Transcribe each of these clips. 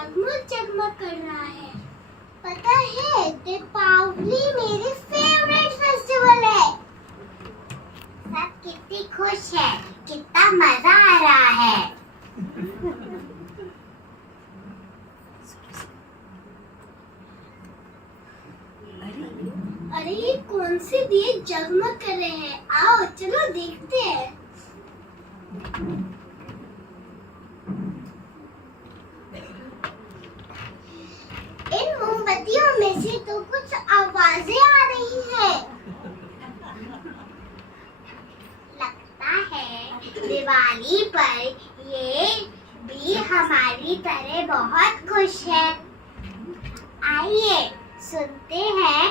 जगमग जगमग कर रहा है। पता है, दीपावली मेरी फेवरेट फेस्टिवल है। सब कितनी खुश है, कितना मजा आ रहा है। अरे ये कौन से दिए जगमग कर रहे हैं? आओ चलो देखते हैं। इन मोमबत्तियों में से तो कुछ आवाजें आ रही हैं। लगता है दिवाली पर ये भी हमारी तरह बहुत खुश है। आइए सुनते हैं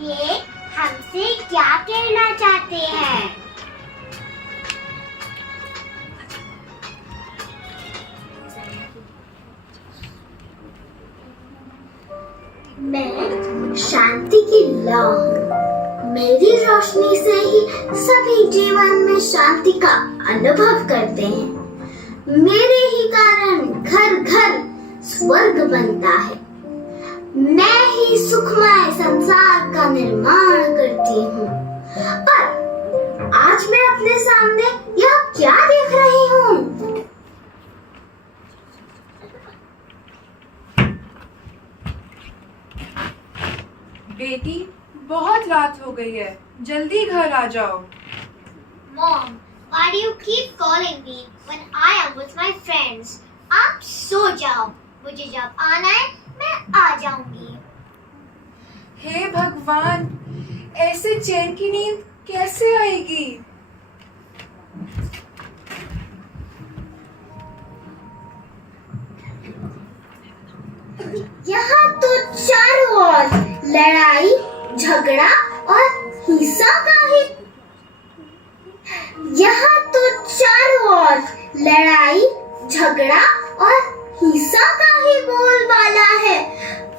ये हमसे क्या कहना चाहते हैं। मैं शांति की लौ हूँ। मेरी रोशनी से ही सभी जीवन में शांति का अनुभव करते हैं। मेरे ही कारण घर घर स्वर्ग बनता है। मैं ही सुखमय संसार का निर्माण करती हूँ। पर आज मैं अपने सामने यह क्या देख रही हूँ? बेटी, बहुत रात हो गई है, जल्दी घर आ जाओ। Mom, why do you keep calling me when I am with my friends? आप सो जाओ, मुझे जब आना है मैं आ जाऊंगी। हे भगवान, ऐसे चैन की नींद कैसे आएगी? यहाँ तो चारों ओर लड़ाई झगड़ा और हिंसा का ही। यहाँ तो चारों ओर लड़ाई झगड़ा और हिंसा का ही बोलबाला है।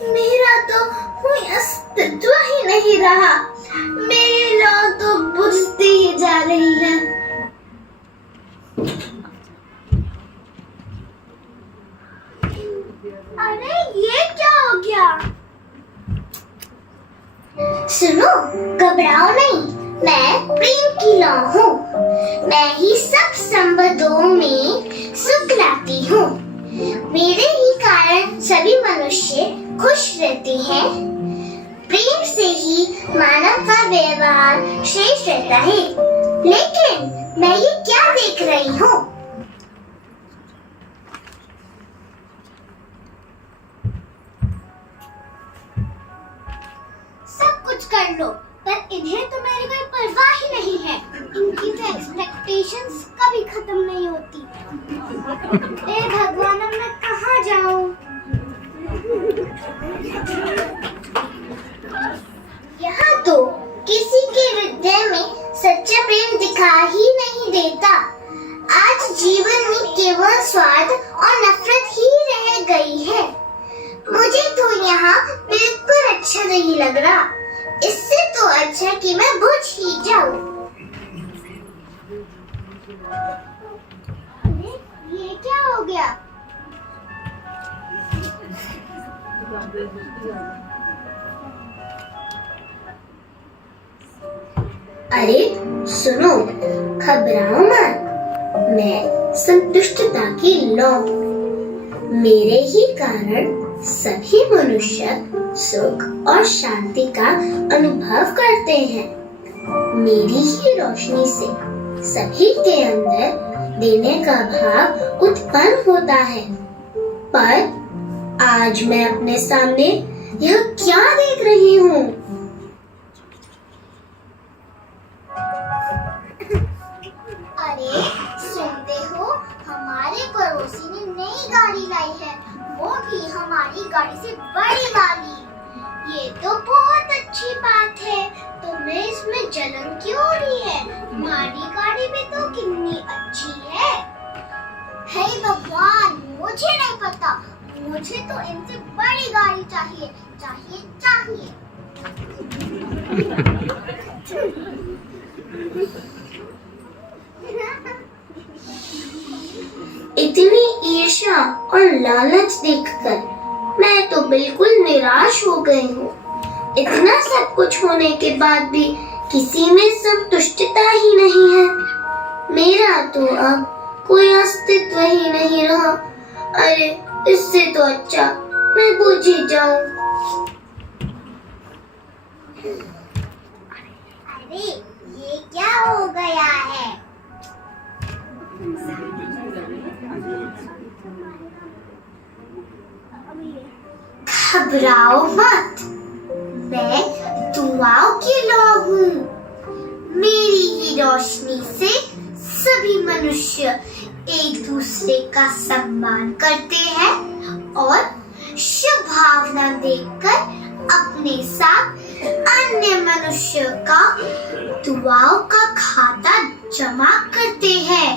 मेरा तो कोई अस्तित्व ही नहीं रहा। मेरी लौ तो बुझती ही जा रही है। अरे ये क्या हो गया? सुनो, घबराओ नहीं, मैं प्रेम की लौ हूँ। मैं ही सब संबंधों में सुख लाती हूँ। मेरे ही कारण सभी मनुष्य खुश रहते हैं। प्रेम से ही मानव का व्यवहार श्रेष्ठ रहता है। लेकिन मैं ये क्या देख रही हूँ? सब कुछ कर लो, पर इन्हें तो मेरी कोई परवाह ही नहीं है। इनकी तो एक्सपेक्टेशंस कभी खत्म नहीं होती। ए भगवान, अब मैं कहाँ जाऊँ? यहाँ तो किसी के हृदय में सच्चा प्रेम दिखा ही नहीं देता। आज जीवन में केवल स्वार्थ और नफरत ही रह गई है। मुझे तो यहाँ बिल्कुल अच्छा नहीं लग रहा। इससे तो अच्छा कि मैं बुझ ही जाऊं। अरे ये क्या हो गया? अरे सुनो, घबराओ मत। मैं संतुष्टता की लौ हूँ। मेरे ही कारण सभी मनुष्य सुख और शांति का अनुभव करते हैं। मेरी ही रोशनी से सभी के अंदर देने का भाव उत्पन्न होता है। पर आज मैं अपने सामने यह क्या देख रही हूँ? अरे सुनते हो, हमारे पड़ोसी ने नई गाड़ी लाई है, वो भी हमारी गाड़ी से बड़ी वाली। ये तो बहुत अच्छी बात है। तुम्हें इसमें जलन क्यों हो रही है? हमारी गाड़ी भी तो कितनी अच्छी है। हे भगवान, मुझे नहीं पता। मुझे तो इनसे बड़ी गाड़ी चाहिए, चाहिए, चाहिए। इतनी ईर्ष्या और लालच देखकर तो बिल्कुल निराश हो गई हूँ। इतना सब कुछ होने के बाद भी किसी में संतुष्टता ही नहीं है। मेरा तो अब कोई अस्तित्व ही नहीं रहा। अरे, इससे तो अच्छा मैं बुझ ही जाऊं। अरे, ये क्या हो गया है? घबराओ मत, मैं दुआओं की लौ हूँ। मेरी ही रोशनी से सभी मनुष्य एक दूसरे का सम्मान करते हैं और शुभ भावना देखकर अपने साथ अन्य मनुष्य का दुआओं का खाता जमा करते हैं।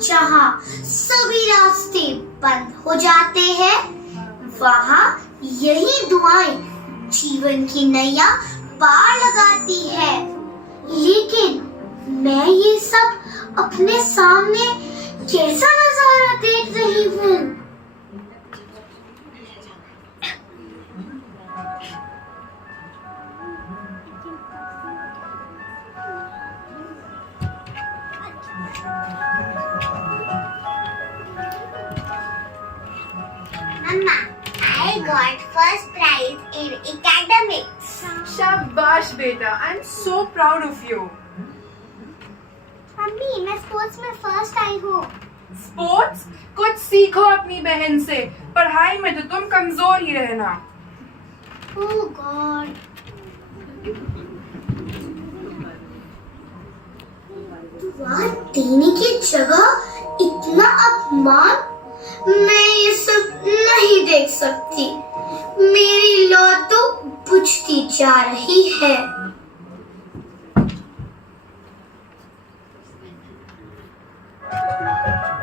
जहाँ सभी रास्ते बंद हो जाते हैं, वहाँ यही दुआएं जीवन की नैया पार लगाती है। लेकिन मैं ये सब अपने सामने कैसा नजारा देख रही हूँ? Mama, I got first prize in academics. शाबाश बेटा, I am so proud of you. Mummy, मैं स्पोर्ट्स में फर्स्ट आई हूँ। स्पोर्ट्स? कुछ सीखो अपनी बहन से। पढ़ाई में तो तुम कमजोर ही रहना। ओह गॉड। दुआ देने की जगह इतना अपमान, मैं ये सब नहीं देख सकती। मेरी लौ तो बुझती जा रही है।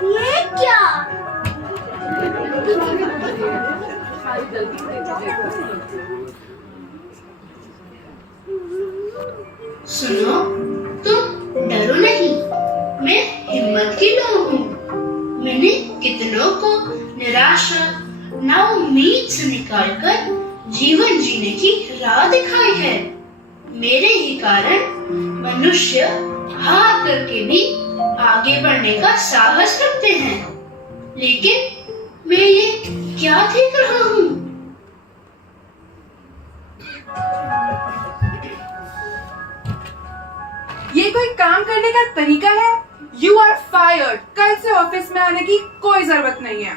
ये क्या? सुनो, तुम डरो नहीं, मैं हिम्मत की लौ हूँ। मैंने कितनों को निराशा, नाउम्मीद से निकालकर जीवन जीने की राह दिखाई है। मेरे ही कारण मनुष्य हार करके भी आगे बढ़ने का साहस रखते हैं। लेकिन मैं ये क्या देख रहा हूँ? ये कोई काम करने का तरीका है? You are fired. कल से ऑफिस में आने की कोई जरूरत नहीं है।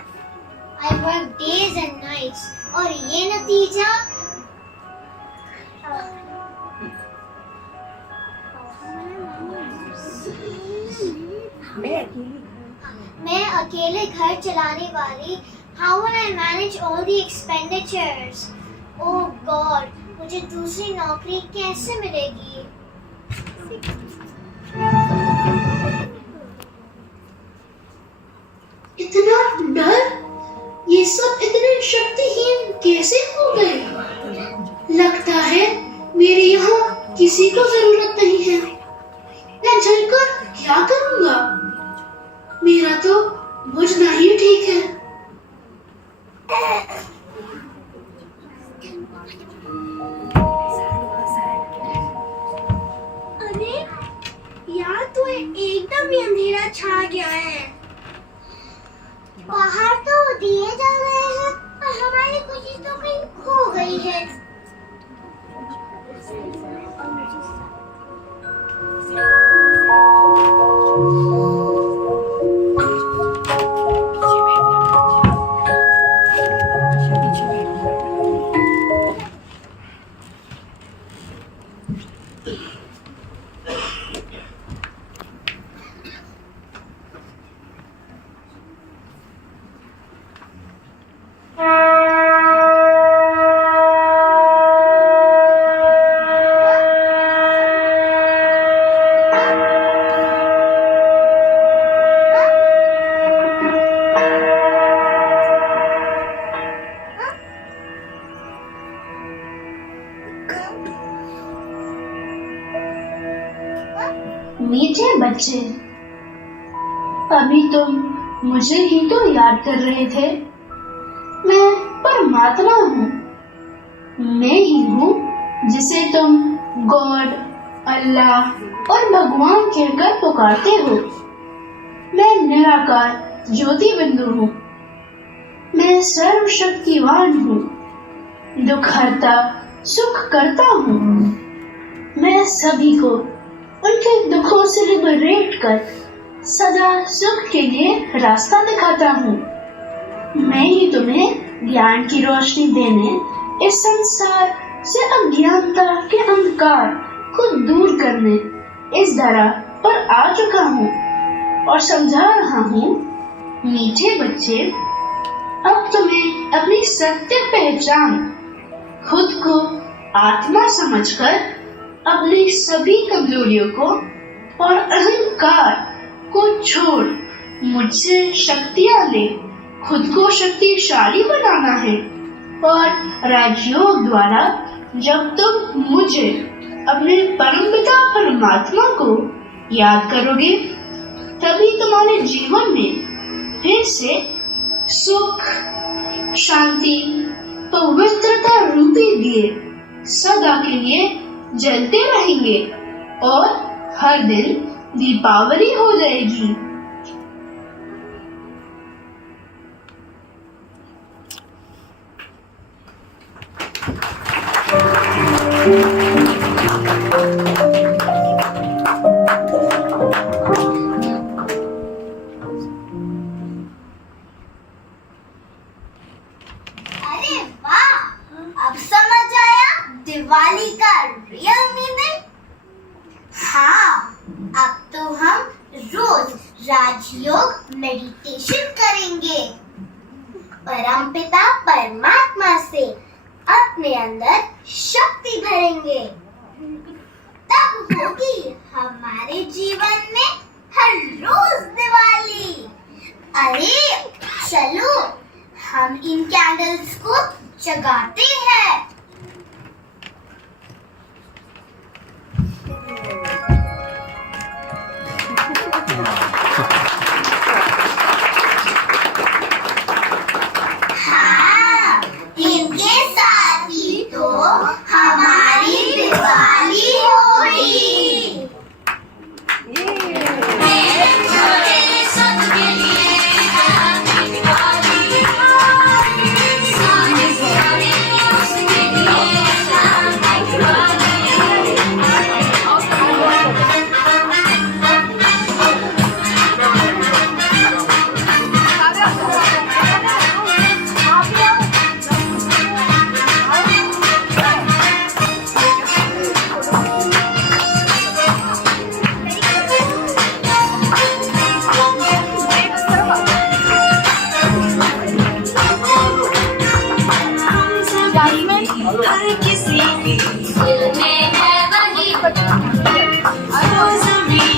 I work days and nights और ये नतीजा। मैं अकेले घर चलाने वाली। How will I manage all the expenditures? Oh God, मुझे दूसरी नौकरी कैसे मिलेगी? इतना डर, ये सब इतने शक्तिहीन कैसे हो गए? लगता है मेरे यहाँ किसी को जरूरत नहीं है। मैं जलकर क्या करूँगा? मेरा तो बुझना ही ठीक है। अरे, यहाँ तो एकदम ही अंधेरा छा गया है। बाहर तो दिए जल रहे हैं और हमारी खुशी तो कहीं खो गई है। मीठे बच्चे, अभी तुम मुझे ही तो याद कर रहे थे। मैं परमात्मा हूँ। मैं ही हूँ जिसे तुम गॉड, अल्लाह और भगवान कहकर पुकारते हो। मैं निराकार ज्योति बिंदु हूँ। मैं सर्वशक्तिवान हूँ, दुख हरता सुख करता हूँ। मैं सभी को उनके दुखों से लिबरेट कर सदा सुख के लिए रास्ता दिखाता हूँ। मैं ही तुम्हें ज्ञान की रोशनी देने, इस संसार से अज्ञानता के अंधकार को दूर करने इस धरा पर आ चुका हूँ और समझा रहा हूँ, मीठे बच्चे, अब तुम्हें अपनी सत्य पहचान, खुद को आत्मा समझकर अपनी सभी कमजोरियों को और अहंकार को छोड़ मुझसे शक्तियाँ ले खुद को शक्तिशाली बनाना है। और राजयोग द्वारा जब तुम मुझे, अपने परमपिता परमात्मा को याद करोगे, तभी तुम्हारे जीवन में फिर से सुख, शांति, पवित्रता रूपी दिए सदा के लिए जलते रहेंगे और हर दिन दीपावली हो जाएगी। अरे वाह, अब समझ आया दिवाली का रियल मीनिंग। हाँ, अब तो हम रोज राजयोग मेडिटेशन करेंगे, परमपिता परमात्मा से अपने अंदर शक्ति भरेंगे। तब होगी हमारे जीवन में हर रोज दिवाली। अरे चलो हम इन कैंडल्स को जगाते हैं। हाँ, इनके साथ ही तो हमारी दिवाली होगी। रोशनी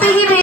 पे ही भेज